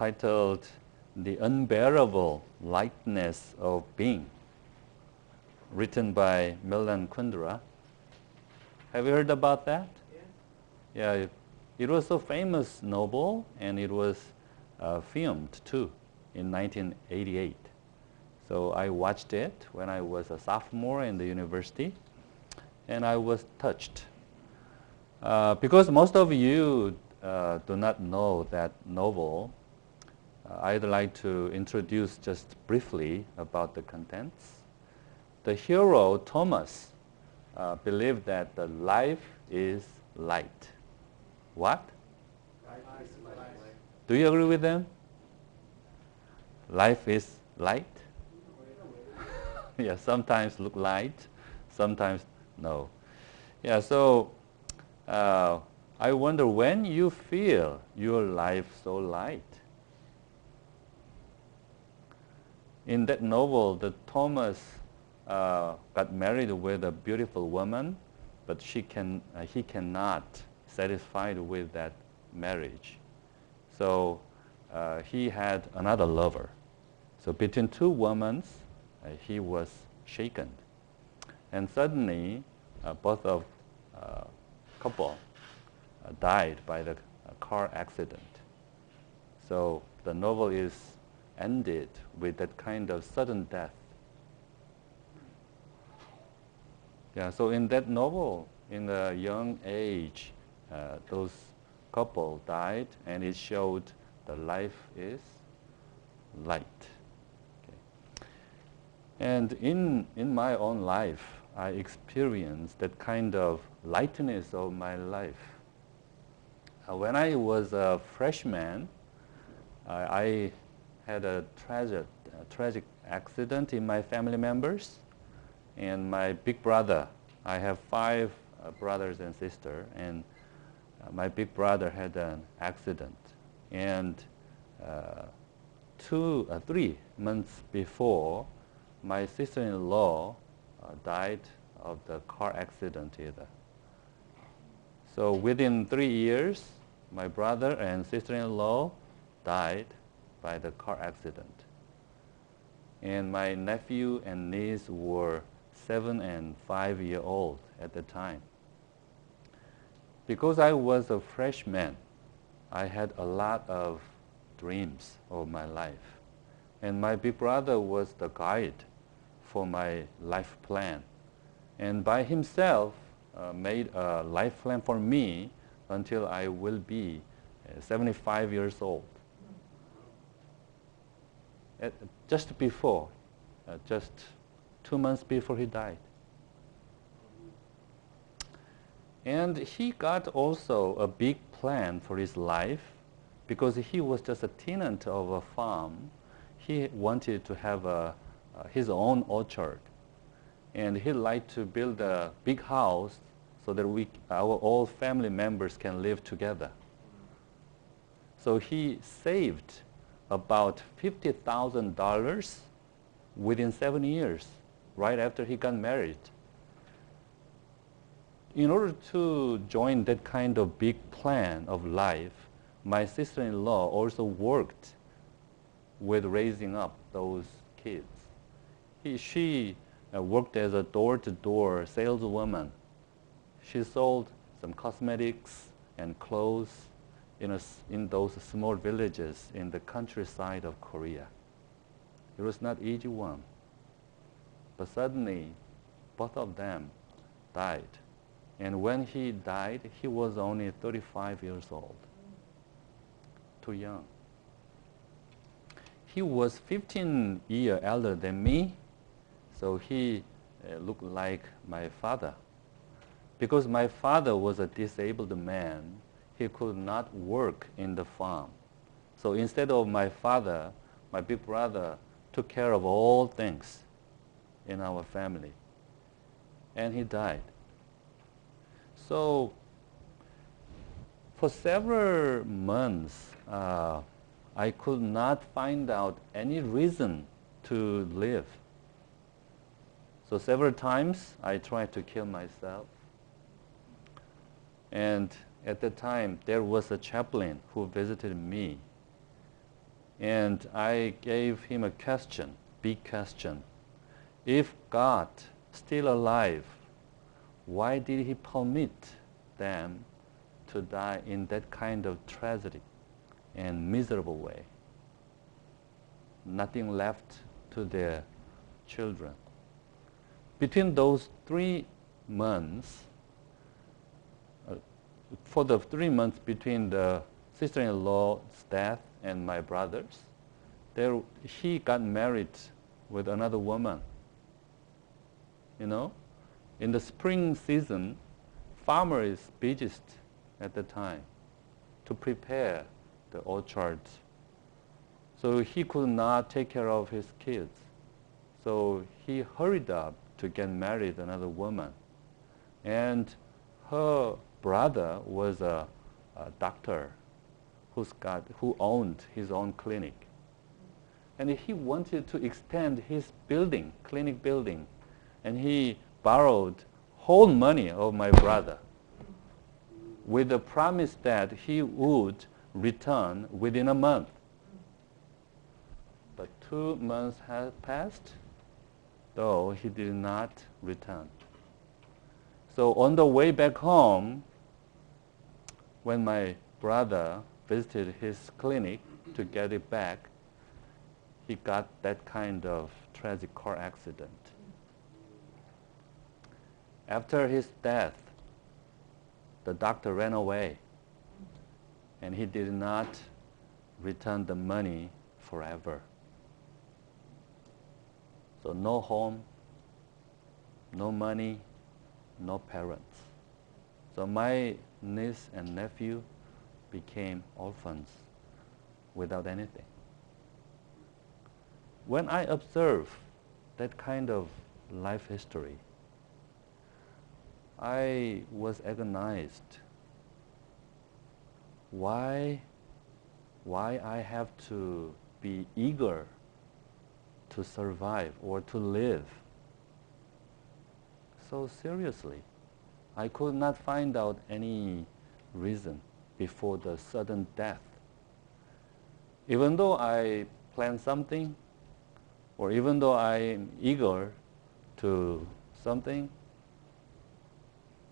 titled The Unbearable Lightness of Being, written by Milan Kundera. Have you heard about that? Yeah, it was a famous novel, and it was filmed too in 1988. So I watched it when I was a sophomore in the university, and I was touched. Because most of you do not know that novel, I'd like to introduce just briefly about the contents. The hero, Thomas, believed that the life is light. What? Do you agree with them? Life is light? Yeah, sometimes look light, sometimes no. Yeah, so I wonder when you feel your life so light. In that novel, the Thomas got married with a beautiful woman, but he cannot satisfied with that marriage. So he had another lover. So between two women, he was shaken. And suddenly, both of couple died by the car accident. So the novel is ended with that kind of sudden death. Yeah, so in that novel, in a young age, those couple died, and it showed the life is light. Okay. And in my own life, I experienced that kind of lightness of my life. When I was a freshman, I had a tragic accident in my family members, and my big brother. I have five brothers and sisters, and my big brother had an accident. And 3 months before, my sister-in-law died of the car accident either. So within 3 years, my brother and sister-in-law died by the car accident. And my nephew and niece were 7 and 5 years old at the time. Because I was a freshman, I had a lot of dreams of my life. And my big brother was the guide for my life plan. And by himself made a life plan for me until I will be 75 years old. Just before, just 2 months before he died. And he got also a big plan for his life because he was just a tenant of a farm. He wanted to have his own orchard. And he'd like to build a big house so that our all family members can live together. So he saved about $50,000 within 7 years, right after he got married. In order to join that kind of big plan of life, my sister-in-law also worked with raising up those kids. She worked as a door-to-door saleswoman. She sold some cosmetics and clothes in those small villages in the countryside of Korea. It was not easy one. But suddenly, both of them died. And when he died, he was only 35 years old. Too young. He was 15 years elder than me, so he looked like my father. Because my father was a disabled man, he could not work in the farm. So instead of my father, my big brother took care of all things in our family. And he died. So for several months, I could not find out any reason to live. So several times I tried to kill myself. And at the time, there was a chaplain who visited me. And I gave him a question, big question. If God still alive, why did he permit them to die in that kind of tragedy and miserable way? Nothing left to their children. Between those 3 months, for the 3 months between the sister-in-law's death and my brother's, he got married with another woman. You know, in the spring season, farmer is busiest at the time to prepare the orchards. So he could not take care of his kids. So he hurried up to get married another woman. And her brother was a doctor who owned his own clinic. And he wanted to extend his building, clinic building. And he borrowed whole money of my brother with the promise that he would return within a month. But 2 months had passed, though he did not return. So on the way back home, when my brother visited his clinic to get it back, he got that kind of tragic car accident. After his death, the doctor ran away, and he did not return the money forever. So no home, no money, no parents. So my niece and nephew became orphans without anything. When I observe that kind of life history, I was agonized. Why I have to be eager to survive or to live so seriously? I could not find out any reason before the sudden death. Even though I plan something, or even though I am eager to something,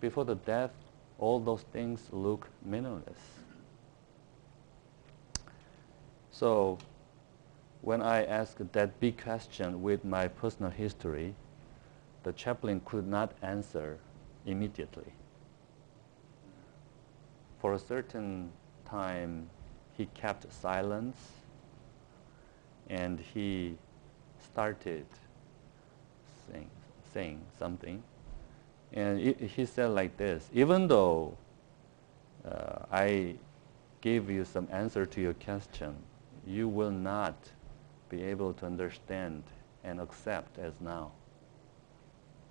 before the death, all those things look meaningless. So when I asked that big question with my personal history, the chaplain could not answer immediately. For a certain time, he kept silence, and he started saying something. And he said like this: even though I gave you some answer to your question, you will not be able to understand and accept as now.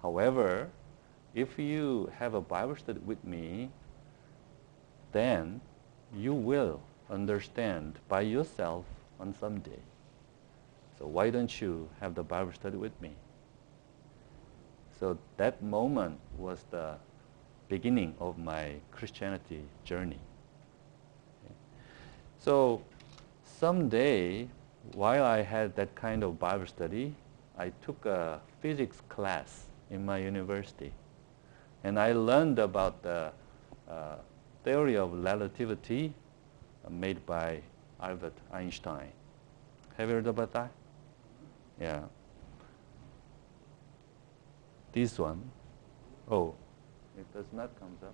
However, if you have a Bible study with me, then you will understand by yourself on some day. So why don't you have the Bible study with me? So that moment was the beginning of my Christianity journey. Okay. So someday, while I had that kind of Bible study, I took a physics class in my university. And I learned about the theory of relativity made by Albert Einstein. Have you heard about that? Yeah. This one, oh, it does not come up.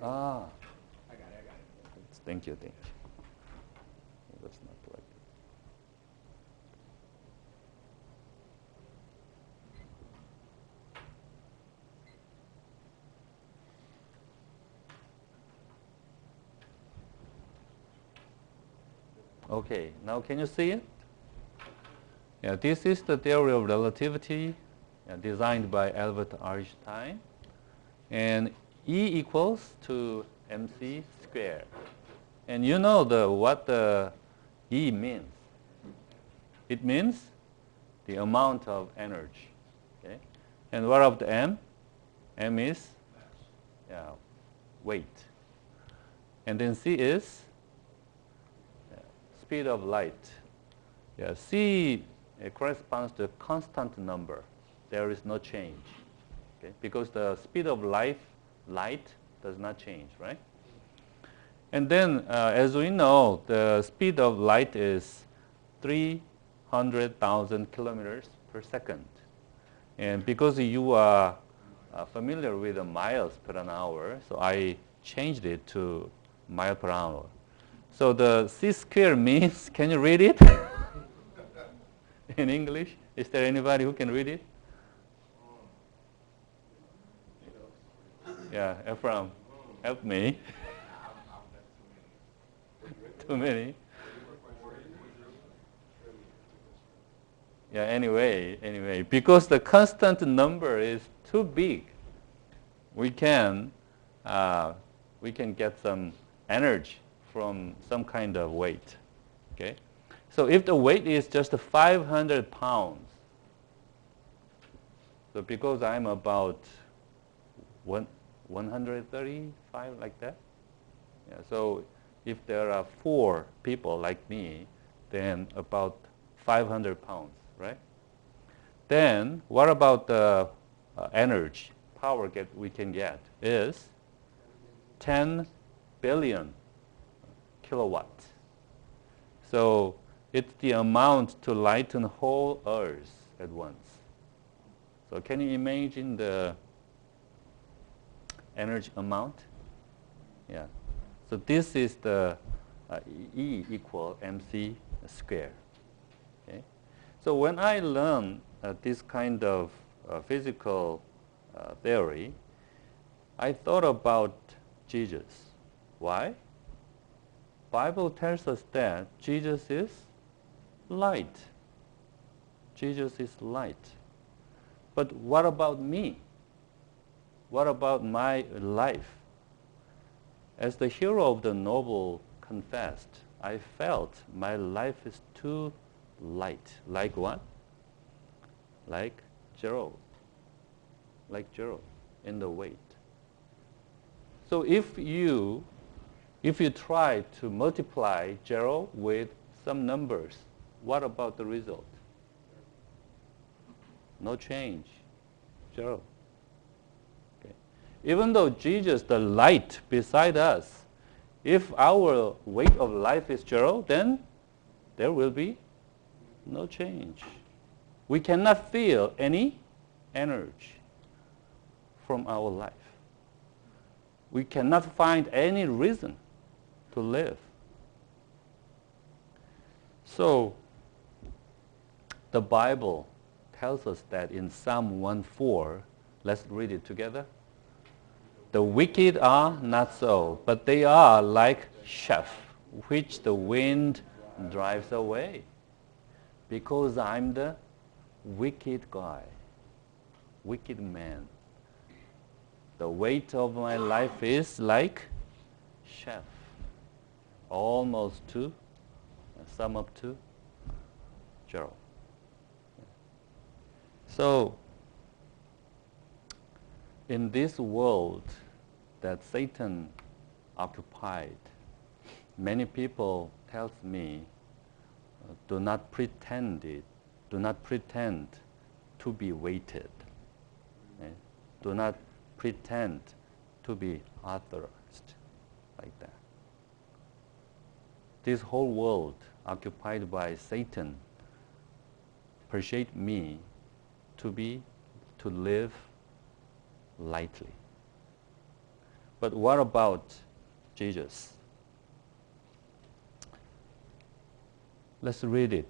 Ah. I got it. Thank you. That's not plugged. Okay, now can you see it? Yeah, this is the theory of relativity designed by Albert Einstein. And E equals to mc squared. And you know what the E means. It means the amount of energy. Okay? And what of the M? M is weight. And then c is speed of light. C corresponds to a constant number. There is no change. Okay? Because the speed of light does not change, right? And then, as we know, the speed of light is 300,000 kilometers per second. And because you are familiar with the miles per an hour, so I changed it to mile per hour. So the c square means, can you read it in English? Is there anybody who can read it? Yeah, Ephraim, help me. Too many. Yeah, anyway, because the constant number is too big, we can get some energy from some kind of weight. Okay, so if the weight is just 500 pounds, so because I'm about 135 like that, so if there are 4 people like me, then about 500 pounds, right? Then what about the energy, power we can get is 10 billion kilowatts. So it's the amount to lighten whole Earth at once. So can you imagine the energy amount? Yeah. So this is the E equal mc square. Okay? So when I learn this kind of physical theory, I thought about Jesus. Why? Bible tells us that Jesus is light. Jesus is light. But what about me? What about my life? As the hero of the novel confessed, I felt my life is too light. Like what? Like zero. Like zero in the weight. So if you try to multiply zero with some numbers, what about the result? No change. Zero. Even though Jesus, the light beside us, if our weight of life is zero, then there will be no change. We cannot feel any energy from our life. We cannot find any reason to live. So the Bible tells us that in Psalm 1:4, let's read it together. The wicked are not so, but they are like chaff, which the wind drives away. Because I'm the wicked guy, wicked man. The weight of my life is like chaff, almost to sum up to zero. So in this world that Satan occupied, many people tells me, do not pretend to be weighted. Okay? Do not pretend to be authorized like that. This whole world occupied by Satan persuade me to live lightly. But what about Jesus? Let's read it.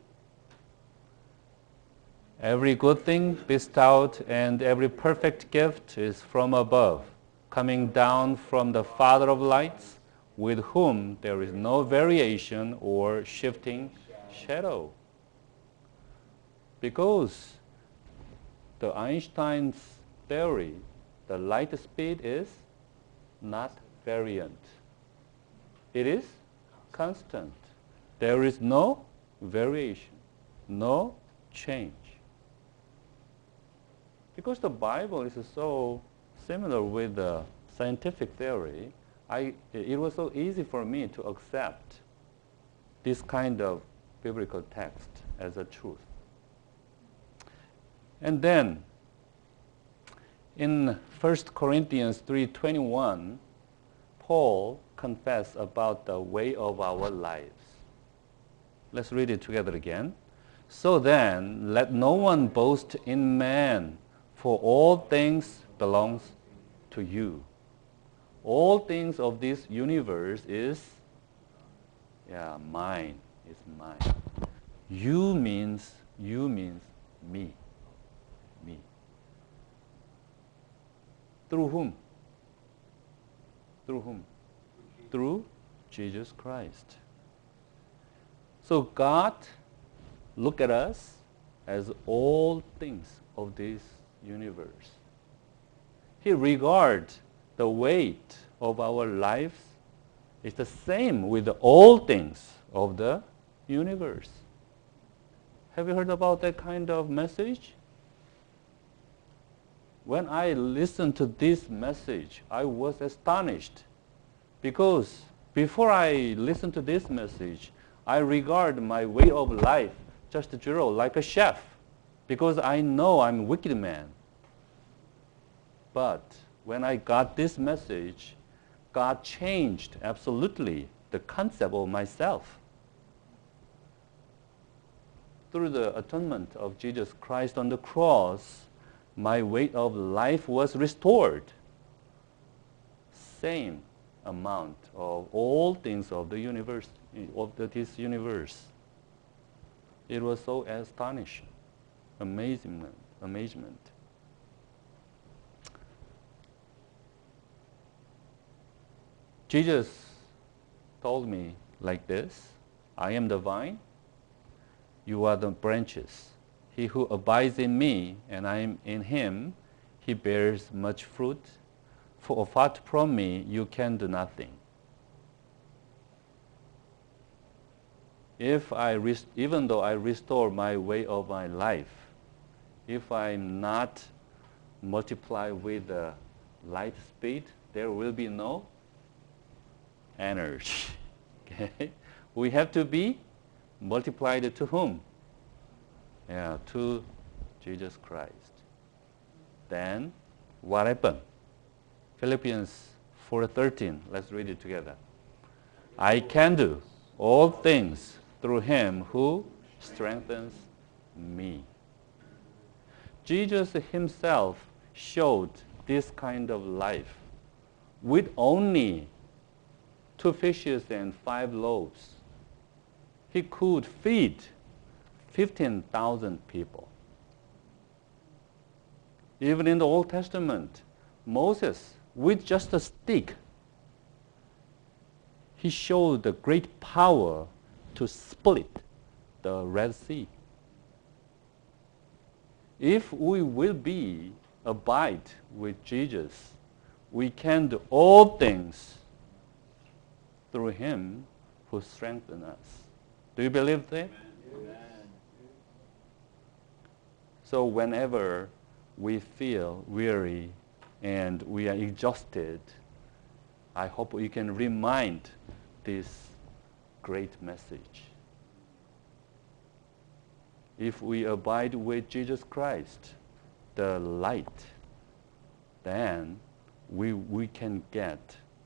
Every good thing bestowed and every perfect gift is from above, coming down from the Father of lights, with whom there is no variation or shifting shadow. Because the Einstein's theory, the light speed is not variant. It is constant. There is no variation, no change. Because the Bible is so similar with the scientific theory, it was so easy for me to accept this kind of biblical text as a truth. And then in 1 Corinthians 3:21, Paul confessed about the way of our lives. Let's read it together again. So then, let no one boast in man, for all things belongs to you. All things of this universe is, mine, is mine. You means me. Me. Through whom? Through whom? Through Jesus Christ. So God look at us as all things of this universe. He regards the weight of our lives is the same with all things of the universe. Have you heard about that kind of message? When I listened to this message, I was astonished because before I listened to this message, I regard my way of life just zero, like a chef, because I know I'm a wicked man. But when I got this message, God changed absolutely the concept of myself. Through the atonement of Jesus Christ on the cross, my way of life was restored. Same amount of all things of the universe, this universe. It was so astonishing, amazement. Jesus told me like this, I am the vine, you are the branches. He who abides in me and I am in him, he bears much fruit. For apart from me, you can do nothing. Even though I restore my way of my life, if I'm not multiply with light speed, there will be no energy. Okay? We have to be multiplied to whom? To Jesus Christ. Then what happened? Philippians 4:13. Let's read it together. I can do all things through him who strengthens me. Jesus himself showed this kind of life with only 2 fishes and 5 loaves. He could feed 15,000 people. Even in the Old Testament, Moses, with just a stick, he showed the great power to split the Red Sea. If we will abide with Jesus, we can do all things through him who strengthens us. Do you believe that? Amen. So whenever we feel weary and we are exhausted, I hope we can remind this great message. If we abide with Jesus Christ, the light, then we can get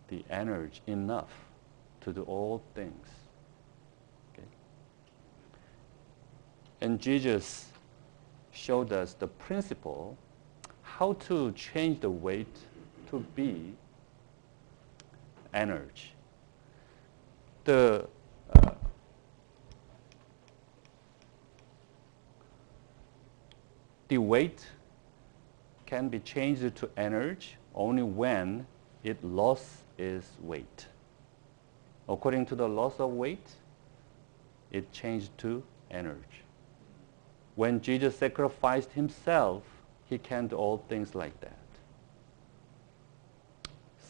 the energy enough to do all things. Okay? And Jesus showed us the principle how to change the weight to be energy. The weight can be changed to energy only when it loses its weight. According to the loss of weight, it changed to energy. When Jesus sacrificed himself, he can do all things like that.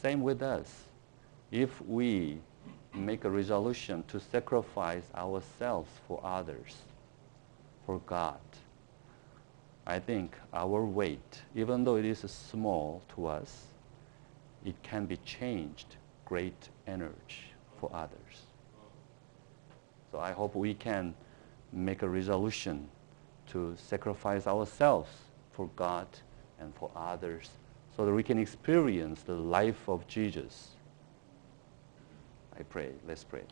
Same with us. If we make a resolution to sacrifice ourselves for others, for God, I think our weight, even though it is small to us, it can be changed great energy for others. So I hope we can make a resolution to sacrifice ourselves for God and for others so that we can experience the life of Jesus. I pray. Let's pray.